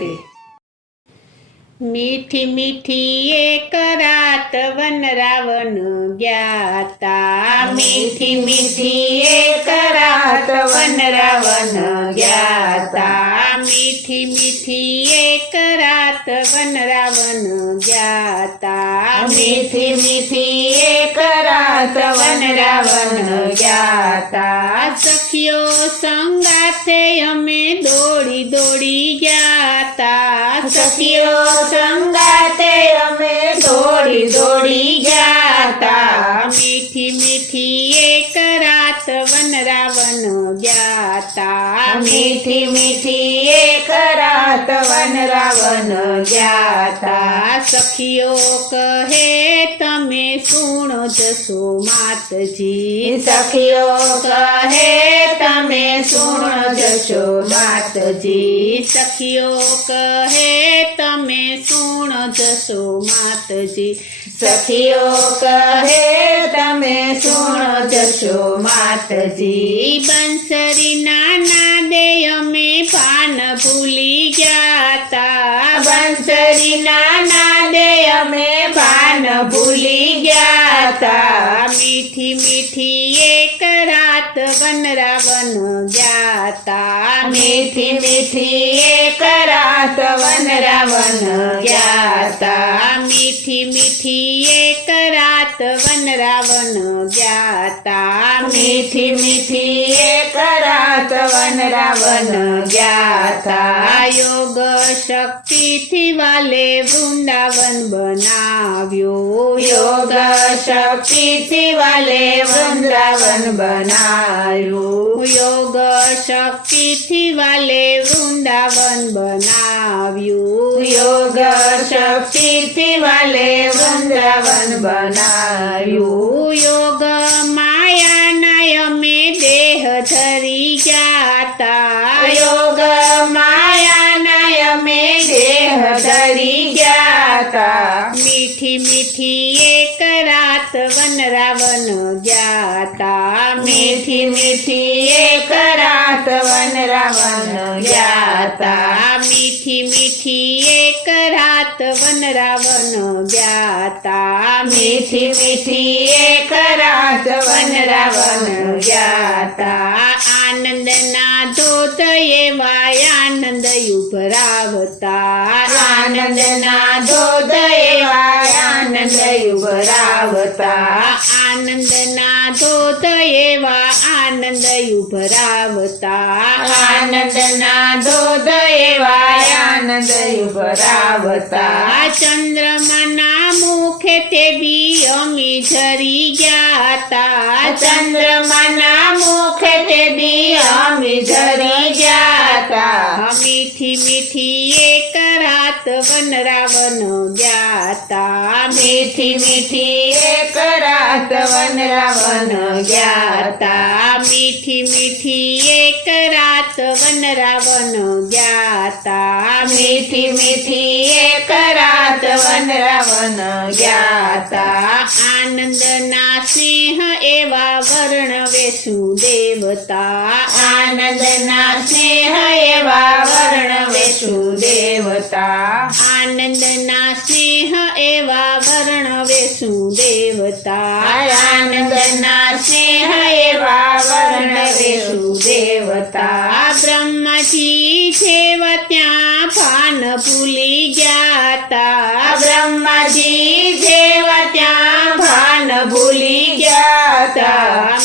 રાધે। मीठी मीठी एक रात वन रावण ज्ञाता। मीठी मीठी एक रात वन रावण ज्ञाता। मीठी मीठी एक रात वन रावण ज्ञाता। मीठी मीठी एक रात वन रावण ज्ञाता। सखियो संगाथे अमे दौड़ी दौड़ी ज्ञाता। सखियो संगाते अमे दौड़ी दौड़ी ज्ञाता। मीठी मीठी एक रात वन रावण ज्ञाता। मीठी मीठी एक रात वन रावण ज्ञाता। सखियो कहे तमे सुनो जसो मातजी। सखियो कहे तमे सुनो जसो मातजी। सखियो कहे तमे सुनो जसो मातजी। सखियो कहे तमे सुनो जसो मातजी। बंसरी नाना दे अमे पान भूली जाता। बंसरी नाना दे अमे पान भूली जाता। मीठी मीठी एक रात वन रावण ज्ञाता। मीठी मीठी एक रात वन रावण ज्ञाता। मीठी मीठी एक रात वन रावण ज्ञाता। मीठी मीठी एक रात वन रावण ज्ञाता। योग शक्ति थी वाले वृंदावन बनाव्यो। योग शक्ति थी वाले वृंदावन बनायो। योग शक्ति थी वाले वृंदावन बनाव्यो। योग शक्ति थी वाले वृंदावन बनायो। योग माया नाय में देह धरी जाता। योग माया नय में देह धरी जाता। मीठी मीठी एक रात वन रावण ज्ञाता। मीठी मीठी एक रात वन रावण ज्ञाता। मीठी मीठी एक रात वन रावण ज्ञाता। मीठी मीठी एक रात वन रावण ज्ञाता। आनंद ना धोत एवा आनंद उभरावता। आनंद ना धोध एवा आनंद उभरावता। आनंद ना धोत एवा आनंद उभरावता। आनंद ना धोध एवा आनंद उभरावता। चंद्रमाना मुखे ते दी अमी झरी जाता। चंद्रमाना मुख ते दी अमी झरी जाता। मीठी मीठी एक रात वन रावण ज्ञाता। मीठी मीठी एक रात वन रावण ज्ञाता। मीठी मीठी एक रात वन रावण ज्ञाता। मीठी मीठी एक रात वन रावण ज्ञाता। आनंद ना सिंह एवा वर्ण वेशु देवता। आनंद ना स्नेह एवा वर्ण वेशु देवता। आनंद ना सिंह एवा वर्ण वेशु देवता। आनंद ना स्नेह एवा वर्ण वेशु देवता। ब्रह्मजी जेव त्या भान भूली जाता। ब्रह्माजी जेव त्या भान भूली जाता।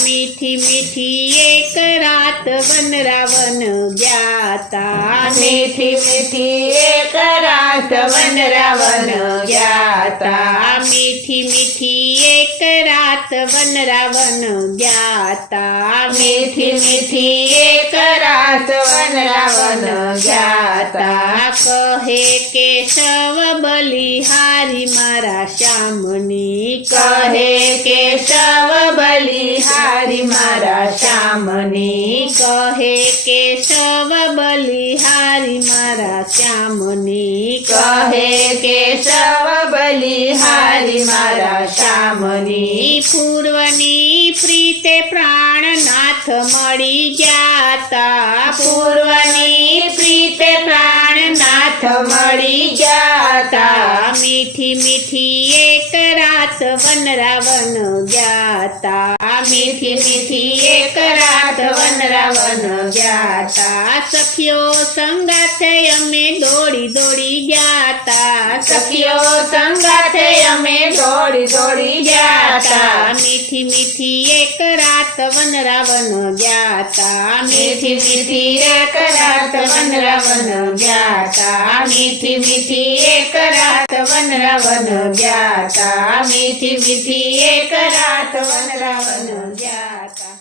मीठी मीठी एक रात वन रावण ज्ञाता। मीठी मीठी एक रात वन रावण ज्ञाता। मीठी मीठी एक रात वन रावण ज्ञाता। मीठी मीठी एक रात वन रावण ज्ञाता। कहे केशव बलिहारी मारा श्यामनी। कहे केशव बलिहारी मारा श्यामनी। कहे केशव बलिहारी मारा श्यामनी। कहे केशव बलिहारी मारा श्यामनी। पूर्वनी प्रीते प्राणनाथ मળી જાતા। પૂર્વની પ્રીતે પ્રાણનાથ મળી ગયા તા મીઠી મીઠી એક રાત વનરાવન ગયા તા મીઠી મીઠી એક રાત વનરાવન ગયા તા સખીઓ સંગાથે અમે દોડી દોડી ગયા તા સખીઓ સંગાથે અમે દોડી દોડી ગયા તા મીઠી મીઠી એક રાત વનરાવન ગયા તા મીઠી મીઠી એક રાત વનરાવન ગયા તા મીઠી મીઠી એક રાત વનરાવન ગયા તા મીઠી મીઠી એક રાત વનરાવન ગયા તા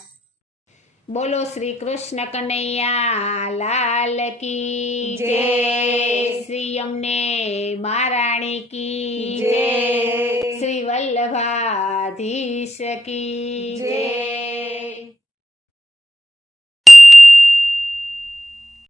બોલો શ્રી કૃષ્ણ કનૈયા લાલ કી જય. શ્રી અમને મહારાણી કી જય. શ્રી વલ્લભાધીશ કી જય.